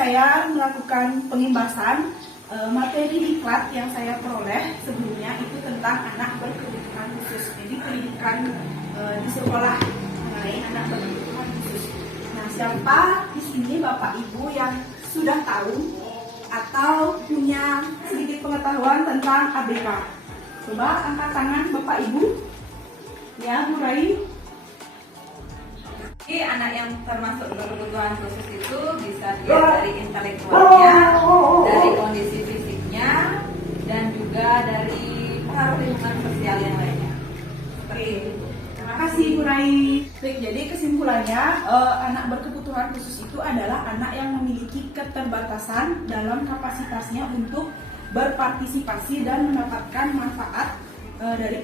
saya melakukan pengimbasan materi diklat yang saya peroleh sebelumnya itu tentang anak berkebutuhan khusus. Jadi pendidikan di sekolah mengenai anak berkebutuhan khusus. Nah, siapa di sini Bapak Ibu yang sudah tahu atau punya sedikit pengetahuan tentang ABK? Coba angkat tangan Bapak Ibu. Ya, Bu Rai. Jadi anak yang termasuk berkebutuhan khusus itu bisa dilihat dari intelektualnya, dari kondisi fisiknya, dan juga dari pengaruh lingkungan sosial yang lainnya. Seperti itu. Terima kasih Bu Rai. Baik, jadi kesimpulannya anak berkebutuhan khusus itu adalah anak yang memiliki keterbatasan dalam kapasitasnya untuk berpartisipasi dan mendapatkan manfaat dari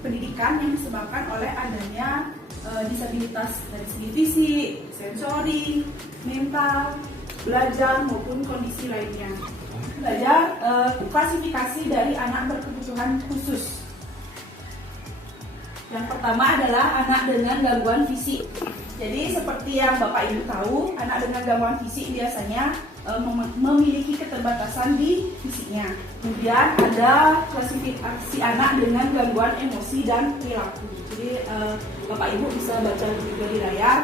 pendidikan yang disebabkan oleh adanya disabilitas dari segi fisik, sensori, mental, belajar maupun kondisi lainnya. Belajar klasifikasi dari anak berkebutuhan khusus. Yang pertama adalah anak dengan gangguan fisik. Jadi seperti yang Bapak Ibu tahu, anak dengan gangguan fisik biasanya memiliki keterbatasan di fisiknya. Kemudian ada klasifikasi anak dengan gangguan emosi dan perilaku. Jadi Bapak Ibu bisa baca juga di layar.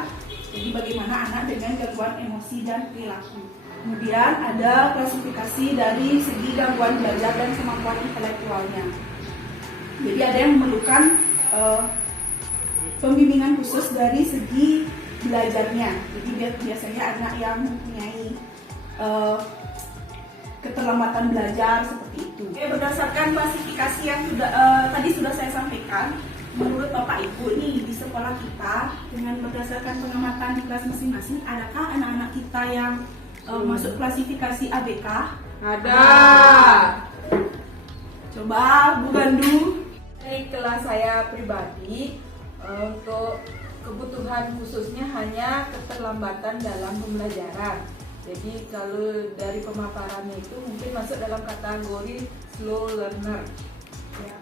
Jadi bagaimana anak dengan gangguan emosi dan perilaku. Kemudian ada klasifikasi dari segi gangguan belajar dan kemampuan intelektualnya. Jadi ada yang memerlukan pembimbingan khusus dari segi belajarnya. Jadi biasanya anak yang mempunyai keterlambatan belajar seperti itu. Berdasarkan klasifikasi yang tadi sudah saya sampaikan, menurut Bapak Ibu nih di sekolah kita dengan berdasarkan pengamatan di kelas masing-masing, adakah anak-anak kita yang masuk klasifikasi ABK? Ada. Coba Bu Bandung. Di kelas saya pribadi, untuk kebutuhan khususnya hanya keterlambatan dalam pembelajaran. Jadi kalau dari pemaparannya itu mungkin masuk dalam kategori slow learner. Ya.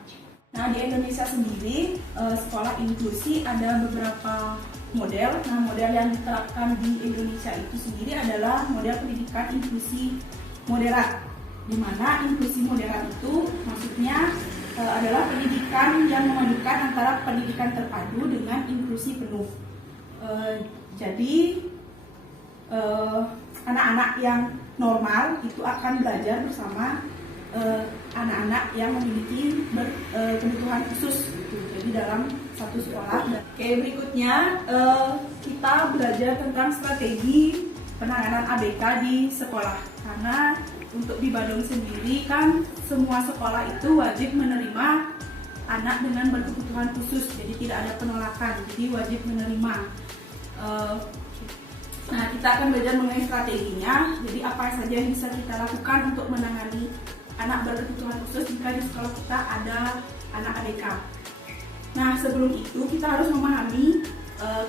Nah, di Indonesia sendiri sekolah inklusi ada beberapa model. Nah, model yang diterapkan di Indonesia itu sendiri adalah model pendidikan inklusi moderat. Di mana inklusi moderat itu maksudnya adalah pendidikan yang memadukan antara pendidikan terpadu dengan inklusi penuh. Jadi anak-anak yang normal itu akan belajar bersama anak-anak yang memiliki kebutuhan khusus gitu. Jadi dalam satu sekolah. Oke, berikutnya kita belajar tentang strategi penanganan ABK di sekolah. Karena untuk di Bandung sendiri kan semua sekolah itu wajib menerima anak dengan berkebutuhan khusus. Jadi tidak ada penolakan. Jadi wajib menerima. Nah, kita akan belajar mengenai strateginya. Jadi apa saja yang bisa kita lakukan untuk menangani anak berkebutuhan khusus jika di sekolah kita ada anak ABK. Nah, sebelum itu kita harus memahami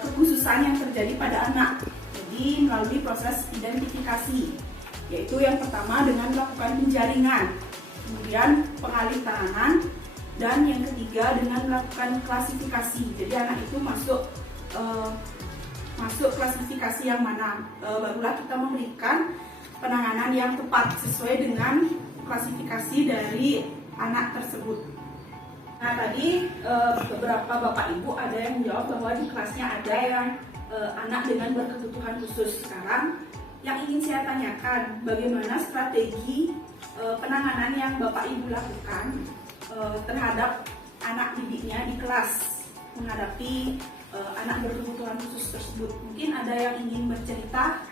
kekhususan yang terjadi pada anak. Jadi melalui proses identifikasi, yaitu yang pertama dengan melakukan penjaringan, kemudian pengalih tanganan, dan yang ketiga dengan melakukan klasifikasi. Jadi anak itu masuk klasifikasi yang mana, barulah kita memberikan penanganan yang tepat sesuai dengan klasifikasi dari anak tersebut. Nah, tadi beberapa Bapak Ibu ada yang menjawab bahwa di kelasnya ada yang anak dengan berkebutuhan khusus. Sekarang yang ingin saya tanyakan, bagaimana strategi penanganan yang Bapak Ibu lakukan terhadap anak didiknya di kelas menghadapi anak berkebutuhan khusus tersebut. Mungkin ada yang ingin bercerita?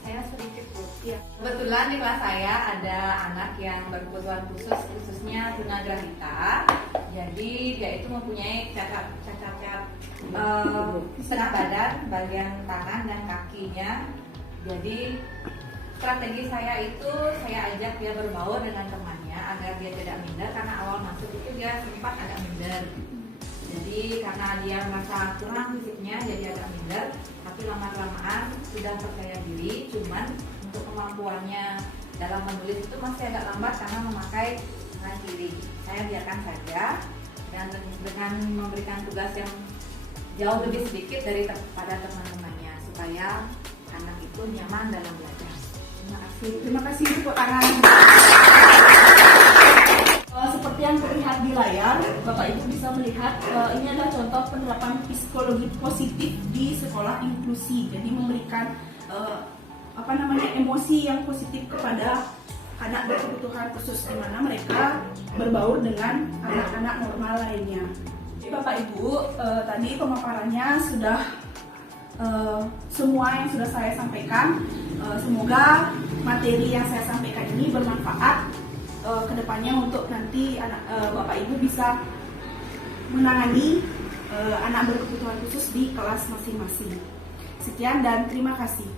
Saya sedikit Bu. Ya. Kebetulan di kelas saya ada anak yang berkebutuhan khusus, khususnya tunagrahita. Jadi dia itu mempunyai cacat setengah badan, bagian tangan dan kakinya. Jadi strategi saya itu saya ajak dia berbaur dengan temannya agar dia tidak minder, karena awal masuk itu dia sempat agak minder. Jadi karena dia merasa kurang fisiknya jadi agak minder, tapi lama-kelamaan sudah percaya diri. Cuman untuk kemampuannya dalam menulis itu masih agak lambat karena memakai tangan kiri. Saya biarkan saja dan dengan memberikan tugas yang jauh lebih sedikit daripada teman-temannya supaya anak-anak itu nyaman dalam belajar. Terima kasih tepuk tangan. Seperti yang terlihat di layar, Bapak Ibu bisa melihat ini adalah contoh penerapan psikologi positif di sekolah inklusi. Jadi memberikan emosi yang positif kepada anak berkebutuhan khusus, di mana mereka berbaur dengan anak-anak normal lainnya. Jadi Bapak Ibu, tadi pemaparannya sudah semua yang sudah saya sampaikan. Semoga materi yang saya sampaikan ini bermanfaat kedepannya untuk nanti Bapak Ibu bisa menangani anak berkebutuhan khusus di kelas masing-masing. Sekian dan terima kasih.